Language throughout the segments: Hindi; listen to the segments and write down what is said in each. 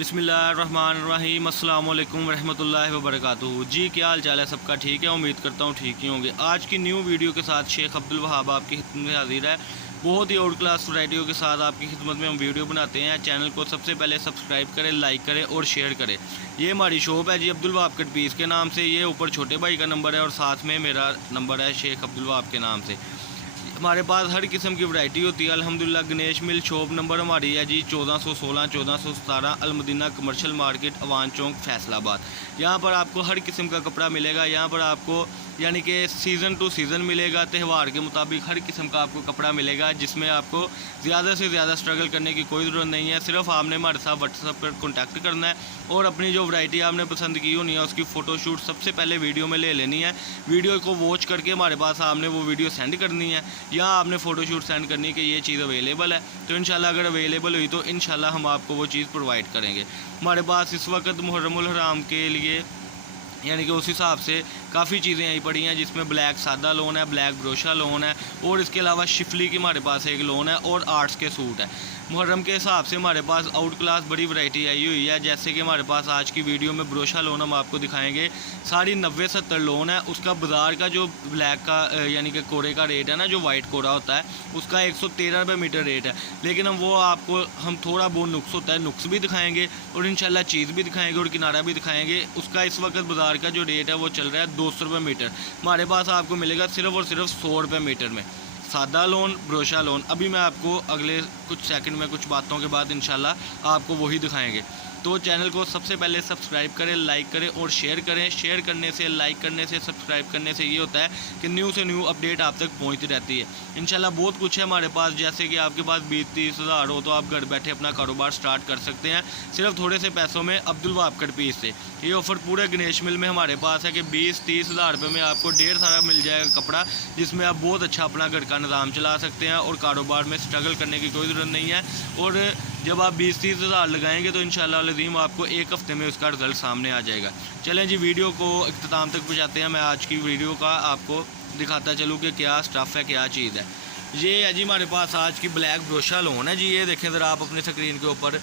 बिस्मिल्लाहिर्रहमानिर्रहीम अस्सलाम वालेकुम रहमतुल्लाहि व बरकातुहू। जी क्या हाल चाल है सबका? ठीक है, उम्मीद करता हूँ ठीक ही होंगे। आज की न्यू वीडियो के साथ शेख अब्दुल वहाब आपकी खिदमत में हाजिर है। बहुत ही आउट क्लास वैराइटियों के साथ आपकी खिदमत में हम वीडियो बनाते हैं। चैनल को सबसे पहले सब्सक्राइब करें, लाइक करें और शेयर करें। ये हमारी शॉप है जी अब्दुल वहाब कट पीस के नाम से। ये ऊपर छोटे भाई का नंबर है और साथ में मेरा नंबर है शेख अब्दुल वहाब के नाम से। हमारे पास हर किस्म की वैरायटी होती है अल्हम्दुलिल्लाह। गणेश मिल शॉप नंबर हमारी है जी 1416 1417 अलमदीना कमर्शियल मार्केट अवान चौक फैसलाबाद। यहाँ पर आपको हर किस्म का कपड़ा मिलेगा। यहाँ पर आपको यानी कि सीज़न टू सीज़न मिलेगा, त्यौहार के मुताबिक हर किस्म का आपको कपड़ा मिलेगा, जिसमें आपको ज़्यादा से ज़्यादा स्ट्रगल करने की कोई ज़रूरत नहीं है। सिर्फ आपने हमारे साथ व्हाट्सएप पर कॉन्टैक्ट करना है और अपनी जो वैरायटी आपने पसंद की होनी है उसकी फ़ोटोशूट सबसे पहले वीडियो में ले लेनी है। वीडियो को वॉच करके हमारे पास आपने वो वीडियो सेंड करनी है या आपने फ़ोटोशूट सेंड करनी है कि ये चीज़ अवेलेबल है। तो इंशाल्लाह अगर अवेलेबल हुई तो इंशाल्लाह हम आपको वो चीज़ प्रोवाइड करेंगे। हमारे पास इस वक्त मुहर्रमुल हराम के लिए यानी कि उस हिसाब से काफ़ी चीज़ें आई पड़ी हैं, जिसमें ब्लैक सादा लोन है, ब्लैक ब्रोशा लोन है और इसके अलावा शिफली की हमारे पास एक लोन है और आर्ट्स के सूट है। मुहर्रम के हिसाब से हमारे पास आउट क्लास बड़ी वैरायटी आई हुई है। जैसे कि हमारे पास आज की वीडियो में ब्रोशा लोन हम आपको दिखाएंगे। सारी 90-70 लोन है। उसका बाज़ार का जो ब्लैक का यानी कि कोरे का रेट है ना, जो वाइट कोरा होता है, उसका 113 रुपये मीटर रेट है। लेकिन हम थोड़ा बहुत नुक्स होता है, नुक्स भी दिखाएँगे और इंशाल्लाह चीज़ भी दिखाएँगे और किनारा भी दिखाएँगे। उसका इस वक्त बाज़ार का जो रेट है वो चल रहा है 200 रुपये मीटर। हमारे पास आपको मिलेगा सिर्फ और सिर्फ 100 रुपये मीटर में सादा लोन, ब्रोशा लोन। अभी मैं आपको अगले कुछ सेकंड में कुछ बातों के बाद इंशाल्लाह आपको वही दिखाएंगे। तो चैनल को सबसे पहले सब्सक्राइब करें, लाइक करें और शेयर करें। शेयर करने से, लाइक करने से, सब्सक्राइब करने से ये होता है कि न्यू से न्यू अपडेट आप तक पहुंचती रहती है। इंशाल्लाह बहुत कुछ है हमारे पास। जैसे कि आपके पास 20-30 हज़ार हो तो आप घर बैठे अपना कारोबार स्टार्ट कर सकते हैं सिर्फ थोड़े से पैसों में अब्दुल वहाब कट पीस से। ये ऑफ़र पूरे गणेश मिल में हमारे पास है कि 20-30 हज़ार रुपये में आपको ढेर सारा मिल जाएगा कपड़ा, जिसमें आप बहुत अच्छा अपना घर का निज़ाम चला सकते हैं और कारोबार में स्ट्रगल करने की कोई ज़रूरत नहीं है। और जब आप 20-30 हज़ार लगाएंगे तो इंशाल्लाह अज़ीम आपको एक हफ़्ते में उसका रिज़ल्ट सामने आ जाएगा। चलें जी, वीडियो को इख्तिताम तक पहुँचाते हैं। मैं आज की वीडियो का आपको दिखाता चलूँ कि क्या स्टफ़ है, क्या चीज़ है। ये है जी हमारे पास आज की ब्लैक ब्रोशा लोन है जी। ये देखें ज़रा आप अपने स्क्रीन के ऊपर।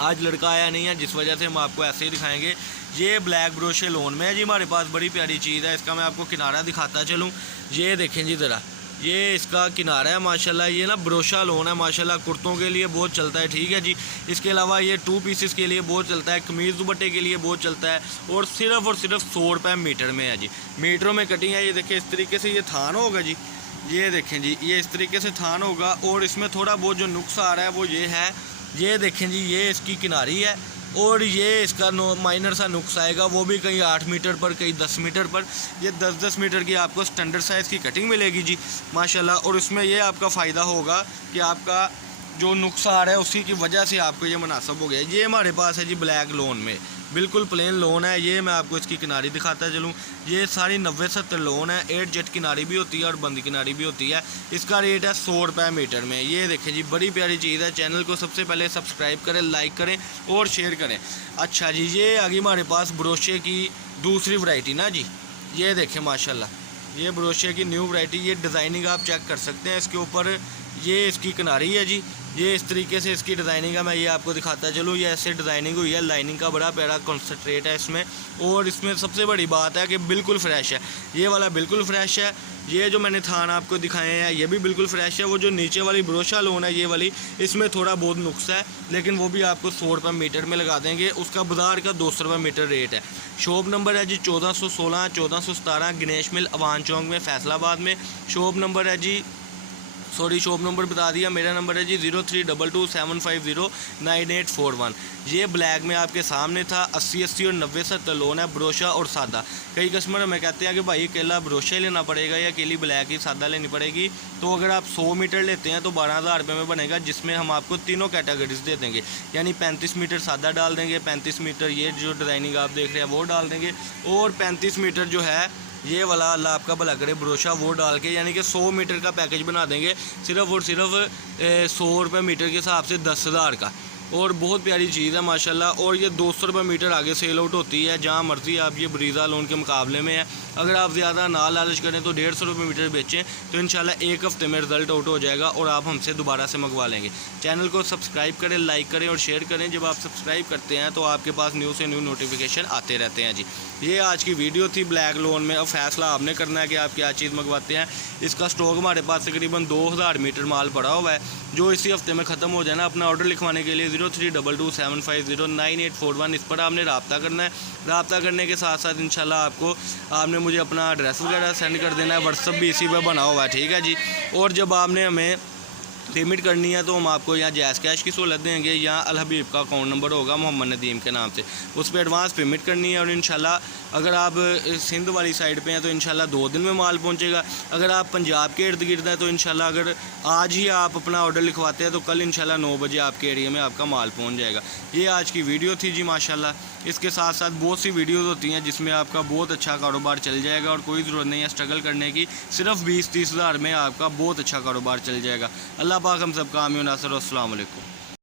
आज लड़का आया नहीं है जिस वजह से हम आपको ऐसे ही दिखाएंगे। ये ब्लैक ब्रोशे लोन में है जी हमारे पास। बड़ी प्यारी चीज़ है। इसका मैं आपको किनारा दिखाता चलूँ। ये देखें जी ज़रा, ये इसका किनारा है माशाल्लाह। ये ना ब्रोशा लोन है माशाल्लाह। कुर्तों के लिए बहुत चलता है, ठीक है जी। इसके अलावा ये 2 पीसेस के लिए बहुत चलता है, कमीज़ दुपट्टे के लिए बहुत चलता है और सिर्फ 100 रुपये मीटर में है जी। मीटरों में कटिंग है। ये देखें इस तरीके से ये थान होगा जी। ये देखें जी, ये इस तरीके से थान होगा और इसमें थोड़ा बहुत जो नुक्स आ रहा है वो ये है। ये देखें जी, ये इसकी किनारी है और ये इसका माइनर सा नुक्स आएगा, वो भी कहीं 8 मीटर पर, कहीं 10 मीटर पर। ये 10-10 मीटर की आपको स्टैंडर्ड साइज़ की कटिंग मिलेगी जी माशाल्लाह। और उसमें ये आपका फ़ायदा होगा कि आपका जो नुक्स आ रहा है उसी की वजह से आपको ये मुनासिब हो गया। ये हमारे पास है जी ब्लैक लोन में, बिल्कुल प्लेन लोन है। ये मैं आपको इसकी किनारी दिखाता चलूँ। ये सारी 90-70 लोन है। 8 जेट किनारी भी होती है और बंद किनारी भी होती है। इसका रेट है 100 रुपये मीटर में। ये देखें जी, बड़ी प्यारी चीज़ है। चैनल को सबसे पहले सब्सक्राइब करें, लाइक करें और शेयर करें। अच्छा जी, ये आ गई हमारे पास ब्रोशे की दूसरी वैरायटी ना जी। ये देखें माशाल्लाह, ये ब्रोशे की न्यू वैरायटी। ये डिज़ाइनिंग आप चेक कर सकते हैं इसके ऊपर। ये इसकी किनारी है जी। ये इस तरीके से इसकी डिज़ाइनिंग है। मैं ये आपको दिखाता चलूँ। ये ऐसे डिज़ाइनिंग हुई है। लाइनिंग का बड़ा प्यारा कॉन्सेंट्रेट है इसमें। और इसमें सबसे बड़ी बात है कि बिल्कुल फ्रेश है। ये वाला बिल्कुल फ्रेश है। ये जो मैंने थान आपको दिखाए हैं ये भी बिल्कुल फ्रेश है। वो जो नीचे वाली ब्रोशा लोन है ये वाली, इसमें थोड़ा बहुत नुक्स है, लेकिन वो भी आपको 100 रुपये मीटर में लगा देंगे। उसका बाज़ार का 200 रुपये मीटर रेट है। शॉप नंबर है जी 1416 1417 गणेश मिल अवान चौक में फैसलाबाद में। शॉप नंबर बता दिया। मेरा नंबर है जी 032275098841। ये ब्लैक में आपके सामने था। 80-80 और 90-70 लोन है, ब्रोशा और सादा। कई कस्टमर हमें कहते हैं कि भाई अकेला ब्रोशा ही लेना पड़ेगा या अकेली ब्लैक ही सादा लेनी पड़ेगी। तो अगर आप 100 मीटर लेते हैं तो 12,000 रुपये में बनेगा, जिसमें हम आपको तीनों कैटेगरीज दे देंगे। यानी 35 मीटर सादा डाल देंगे, 35 मीटर ये जो डिज़ाइनिंग आप देख रहे हैं वो डाल देंगे और 35 मीटर जो है ये वाला अल्लाह आपका भला करे ब्रोशा वो डाल के, यानी कि 100 मीटर का पैकेज बना देंगे सिर्फ और सिर्फ 100 रुपये मीटर के हिसाब से 10,000 का। और बहुत प्यारी चीज़ है माशाल्लाह। और ये 200 रुपये मीटर आगे सेल आउट होती है, जहाँ मर्ज़ी आप ये ब्रीज़ा लोन के मुकाबले में है। अगर आप ज़्यादा ना लालच करें तो 150 रुपये मीटर बेचें तो इंशाल्लाह एक हफ़्ते में रिज़ल्ट आउट हो जाएगा और आप हमसे दोबारा से मंगवा लेंगे। चैनल को सब्सक्राइब करें, लाइक करें और शेयर करें। जब आप सब्सक्राइब करते हैं तो आपके पास न्यू से न्यू नोटिफिकेशन आते रहते हैं जी। ये आज की वीडियो थी ब्लैक लोन में। अब फैसला आपने करना है कि आप क्या चीज़ मंगवाते हैं। इसका स्टॉक हमारे पास तकरीबन 2000 मीटर माल पड़ा हुआ है, जो इसी हफ्ते में ख़त्म हो जाना। अपना ऑर्डर लिखवाने के लिए 032275099841 इस पर आपने रब्ता करना है। रब्ता करने के साथ साथ इंशाल्लाह आपने मुझे अपना एड्रेस वगैरह सेंड कर देना है। व्हाट्सअप भी इसी पर बना हुआ है, ठीक है जी। और जब आपने हमें पेमेंट करनी है तो हम आपको यहाँ जैज़ कैश की सहूलत देंगे। यहाँ अल हबीब का अकाउंट नंबर होगा मोहम्मद नदीम के नाम से, उस पर एडवांस पेमेंट करनी है। और इंशाल्लाह अगर आप सिंध वाली साइड पे हैं तो इंशाल्लाह 2 दिन में माल पहुँचेगा। अगर आप पंजाब के इर्द गिर्द हैं तो इंशाल्लाह अगर आज ही आप अपना ऑर्डर लिखवाते हैं तो कल इंशाल्लाह 9 बजे आपके एरिया में आपका माल पहुँच जाएगा। ये आज की वीडियो थी जी माशाल्लाह। इसके साथ साथ बहुत सी वीडियोज़ होती हैं जिसमें आपका बहुत अच्छा कारोबार चल जाएगा और कोई ज़रूरत नहीं है स्ट्रगल करने की। सिर्फ 20-30 हज़ार में आपका बहुत अच्छा कारोबार चल जाएगा। अल्लाह पाक हम सब का आमीन नासर। अस्सलाम वालेकुम।